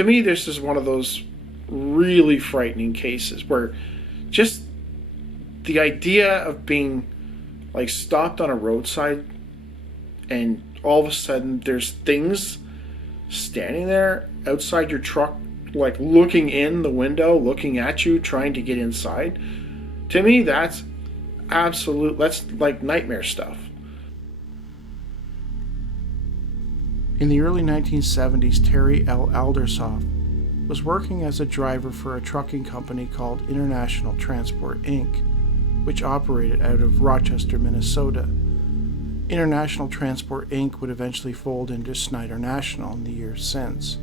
To me, this is one of those really frightening cases where just the idea of being like stopped on a roadside and all of a sudden there's things standing there outside your truck, like looking in the window, looking at you, trying to get inside. To me, that's like nightmare stuff. In the early 1970s, Terry L. Aldersoff was working as a driver for a trucking company called International Transport Inc., which operated out of Rochester, Minnesota. International Transport Inc. would eventually fold into Schneider National in the years since.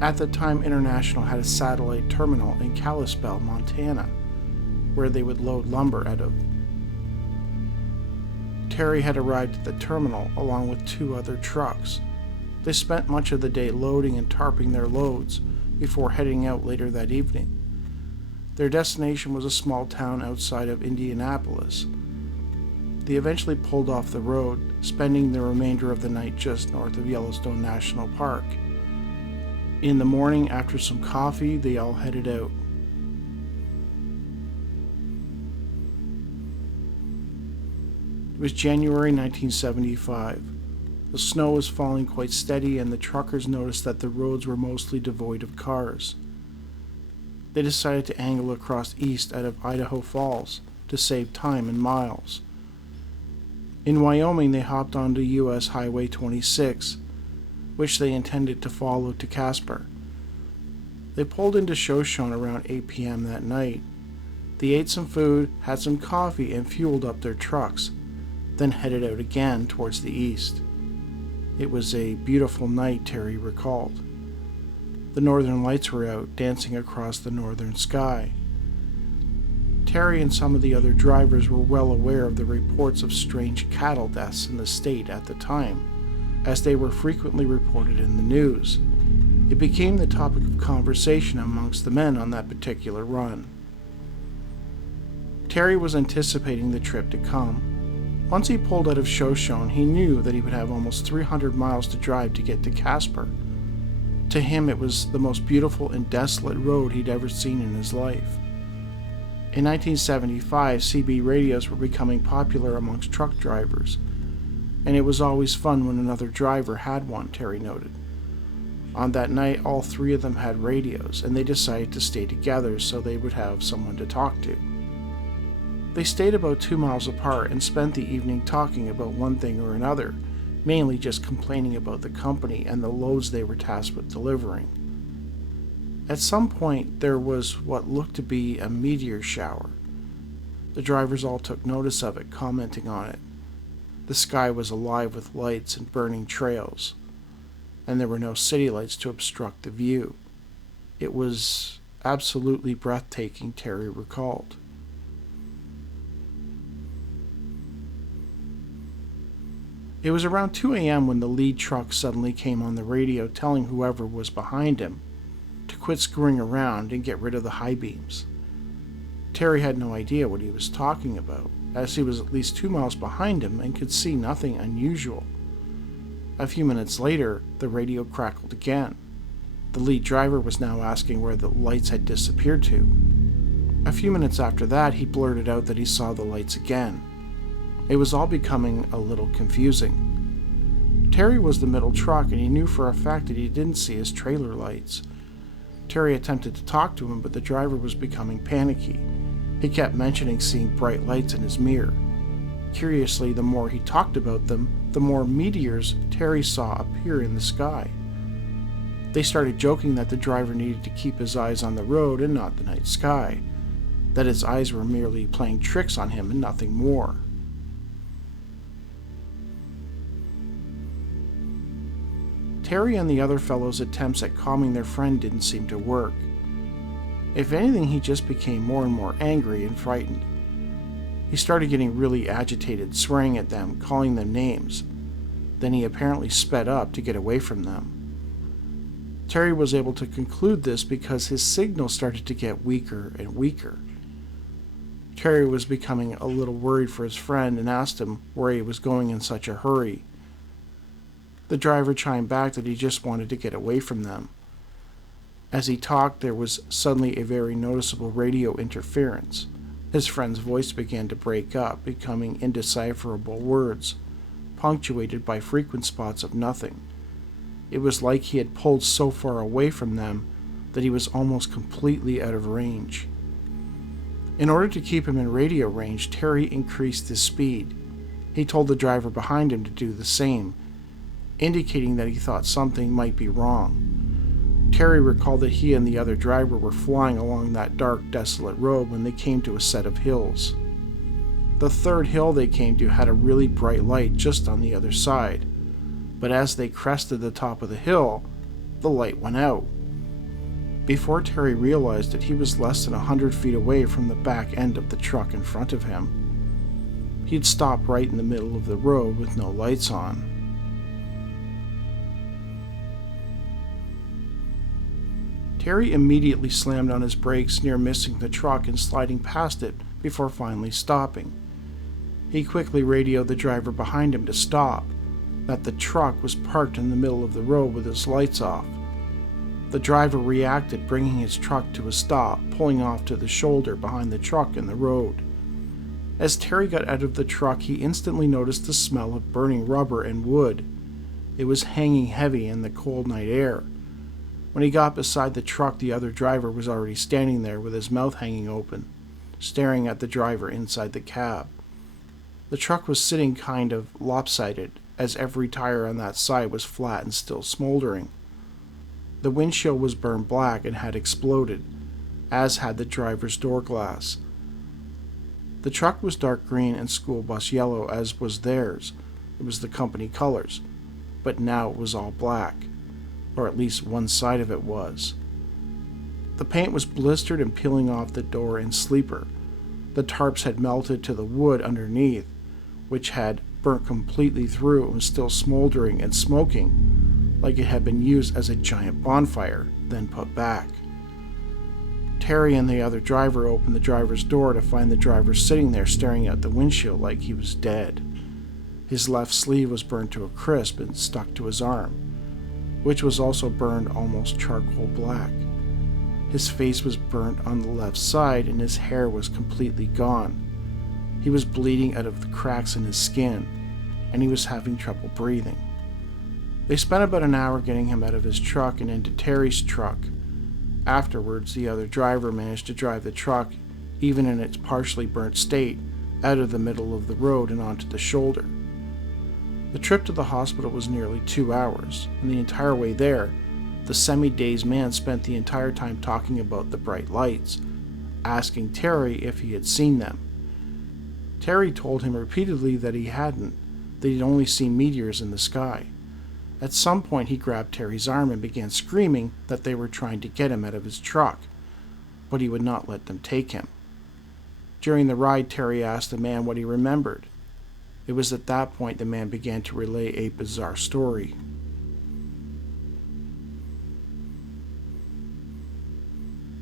At the time, International had a satellite terminal in Kalispell, Montana, where they would load lumber out of. Terry had arrived at the terminal along with 2 other trucks. They spent much of the day loading and tarping their loads before heading out later that evening. Their destination was a small town outside of Indianapolis. They eventually pulled off the road, spending the remainder of the night just north of Yellowstone National Park. In the morning, after some coffee, they all headed out. It was January 1975. The snow was falling quite steady, and the truckers noticed that the roads were mostly devoid of cars. They decided to angle across east out of Idaho Falls to save time and miles. In Wyoming, they hopped onto U.S. Highway 26, which they intended to follow to Casper. They pulled into Shoshone around 8 p.m. that night. They ate some food, had some coffee, and fueled up their trucks, then headed out again towards the east. It was a beautiful night, Terry recalled. The northern lights were out, dancing across the northern sky. Terry and some of the other drivers were well aware of the reports of strange cattle deaths in the state at the time, as they were frequently reported in the news. It became the topic of conversation amongst the men on that particular run. Terry was anticipating the trip to come. Once he pulled out of Shoshone, he knew that he would have almost 300 miles to drive to get to Casper. To him, it was the most beautiful and desolate road he'd ever seen in his life. In 1975, CB radios were becoming popular amongst truck drivers, and it was always fun when another driver had one, Terry noted. On that night, all 3 of them had radios, and they decided to stay together so they would have someone to talk to. They stayed about 2 miles apart and spent the evening talking about one thing or another, mainly just complaining about the company and the loads they were tasked with delivering. At some point, there was what looked to be a meteor shower. The drivers all took notice of it, commenting on it. The sky was alive with lights and burning trails, and there were no city lights to obstruct the view. It was absolutely breathtaking, Terry recalled. It was around 2 a.m. when the lead truck suddenly came on the radio telling whoever was behind him to quit screwing around and get rid of the high beams. Terry had no idea what he was talking about, as he was at least 2 miles behind him and could see nothing unusual. A few minutes later, the radio crackled again. The lead driver was now asking where the lights had disappeared to. A few minutes after that, he blurted out that he saw the lights again. It was all becoming a little confusing. Terry was the middle truck, and he knew for a fact that he didn't see his trailer lights. Terry attempted to talk to him, but the driver was becoming panicky. He kept mentioning seeing bright lights in his mirror. Curiously, the more he talked about them, the more meteors Terry saw appear in the sky. They started joking that the driver needed to keep his eyes on the road and not the night sky, that his eyes were merely playing tricks on him and nothing more. Terry and the other fellows' attempts at calming their friend didn't seem to work. If anything, he just became more and more angry and frightened. He started getting really agitated, swearing at them, calling them names. Then he apparently sped up to get away from them. Terry was able to conclude this because his signal started to get weaker and weaker. Terry was becoming a little worried for his friend and asked him where he was going in such a hurry. The driver chimed back that he just wanted to get away from them. As he talked, there was suddenly a very noticeable radio interference. His friend's voice began to break up, becoming indecipherable words, punctuated by frequent spots of nothing. It was like he had pulled so far away from them that he was almost completely out of range. In order to keep him in radio range, Terry increased his speed. He told the driver behind him to do the same, indicating that he thought something might be wrong. Terry recalled that he and the other driver were flying along that dark, desolate road when they came to a set of hills. The third hill they came to had a really bright light just on the other side, but as they crested the top of the hill, the light went out. Before Terry realized it, he was less than 100 feet away from the back end of the truck in front of him. He'd stopped right in the middle of the road with no lights on. Terry immediately slammed on his brakes, near missing the truck and sliding past it before finally stopping. He quickly radioed the driver behind him to stop, that the truck was parked in the middle of the road with its lights off. The driver reacted, bringing his truck to a stop, pulling off to the shoulder behind the truck in the road. As Terry got out of the truck, he instantly noticed the smell of burning rubber and wood. It was hanging heavy in the cold night air. When he got beside the truck, the other driver was already standing there with his mouth hanging open, staring at the driver inside the cab. The truck was sitting kind of lopsided, as every tire on that side was flat and still smoldering. The windshield was burned black and had exploded, as had the driver's door glass. The truck was dark green and school bus yellow, as was theirs. It was the company colors, but now it was all black. Or at least one side of it was. The paint was blistered and peeling off the door and sleeper. The tarps had melted to the wood underneath, which had burnt completely through and was still smoldering and smoking, like it had been used as a giant bonfire, then put back. Terry and the other driver opened the driver's door to find the driver sitting there staring out the windshield like he was dead. His left sleeve was burned to a crisp and stuck to his arm, which was also burned almost charcoal black. His face was burnt on the left side and his hair was completely gone. He was bleeding out of the cracks in his skin, and he was having trouble breathing. They spent about an hour getting him out of his truck and into Terry's truck. Afterwards, the other driver managed to drive the truck, even in its partially burnt state, out of the middle of the road and onto the shoulder. The trip to the hospital was nearly 2 hours, and the entire way there, the semi-dazed man spent the entire time talking about the bright lights, asking Terry if he had seen them. Terry told him repeatedly that he hadn't, that he'd only seen meteors in the sky. At some point, he grabbed Terry's arm and began screaming that they were trying to get him out of his truck, but he would not let them take him. During the ride, Terry asked the man what he remembered. It was at that point the man began to relay a bizarre story.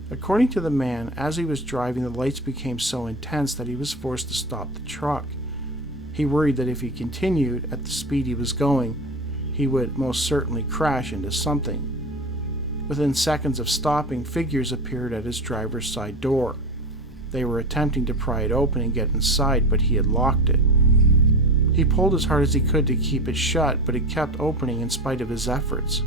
According to the man, as he was driving, the lights became so intense that he was forced to stop the truck. He worried that if he continued at the speed he was going, he would most certainly crash into something. Within seconds of stopping, figures appeared at his driver's side door. They were attempting to pry it open and get inside, but he had locked it. He pulled as hard as he could to keep it shut, but it kept opening in spite of his efforts.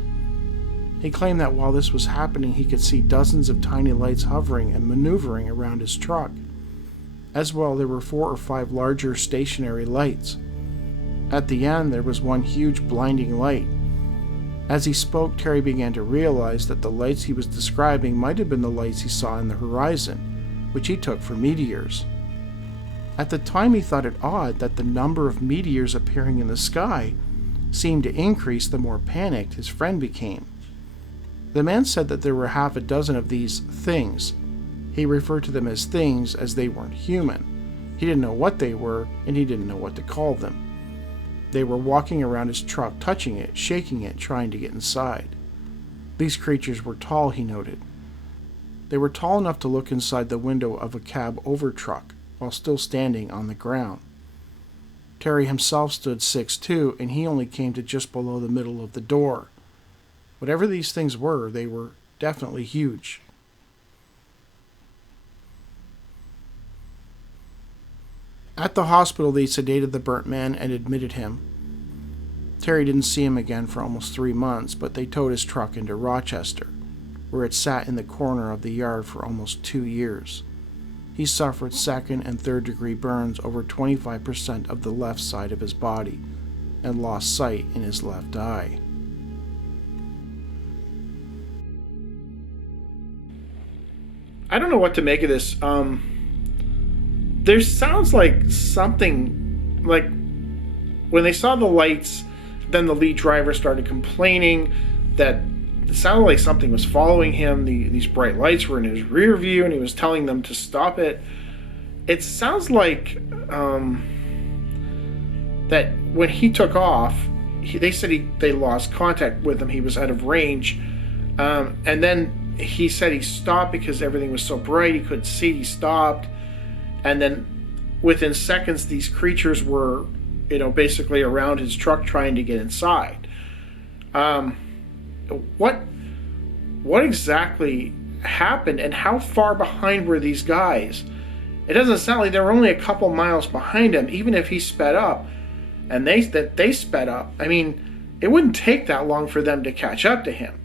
He claimed that while this was happening, he could see dozens of tiny lights hovering and maneuvering around his truck. As well, there were 4 or 5 larger stationary lights. At the end, there was one huge blinding light. As he spoke, Terry began to realize that the lights he was describing might have been the lights he saw in the horizon, which he took for meteors. At the time, he thought it odd that the number of meteors appearing in the sky seemed to increase the more panicked his friend became. The man said that there were half a dozen of these things. He referred to them as things as they weren't human. He didn't know what they were, and he didn't know what to call them. They were walking around his truck, touching it, shaking it, trying to get inside. These creatures were tall, he noted. They were tall enough to look inside the window of a cab over truck, while still standing on the ground. Terry himself stood 6'2", and he only came to just below the middle of the door. Whatever these things were, they were definitely huge. At the hospital, they sedated the burnt man and admitted him. Terry didn't see him again for almost 3 months, but they towed his truck into Rochester, where it sat in the corner of the yard for almost 2 years. He suffered second and third degree burns over 25% of the left side of his body and lost sight in his left eye. I don't know what to make of this. There sounds like something, like when they saw the lights, then the lead driver started complaining that it sounded like something was following him. These bright lights were in his rear view, and he was telling them to stop it. It sounds like that when he took off, they said they lost contact with him. He was out of range. And then he said he stopped because everything was so bright. He couldn't see. He stopped. And then within seconds, these creatures were, basically around his truck trying to get inside. What exactly happened, and how far behind were these guys? It doesn't sound like they were only a couple miles behind him, even if he sped up, and they sped up. I mean, it wouldn't take that long for them to catch up to him.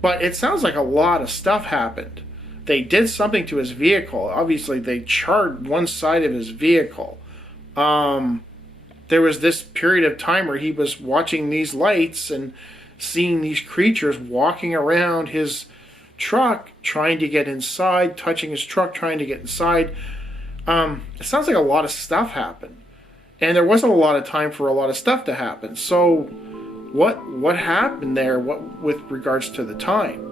But it sounds like a lot of stuff happened. They did something to his vehicle. Obviously, they charred one side of his vehicle. There was this period of time where he was watching these lights and seeing these creatures walking around his truck trying to get inside, touching his truck trying to get inside. It sounds like a lot of stuff happened. And there wasn't a lot of time for a lot of stuff to happen. So what happened there with regards to the time?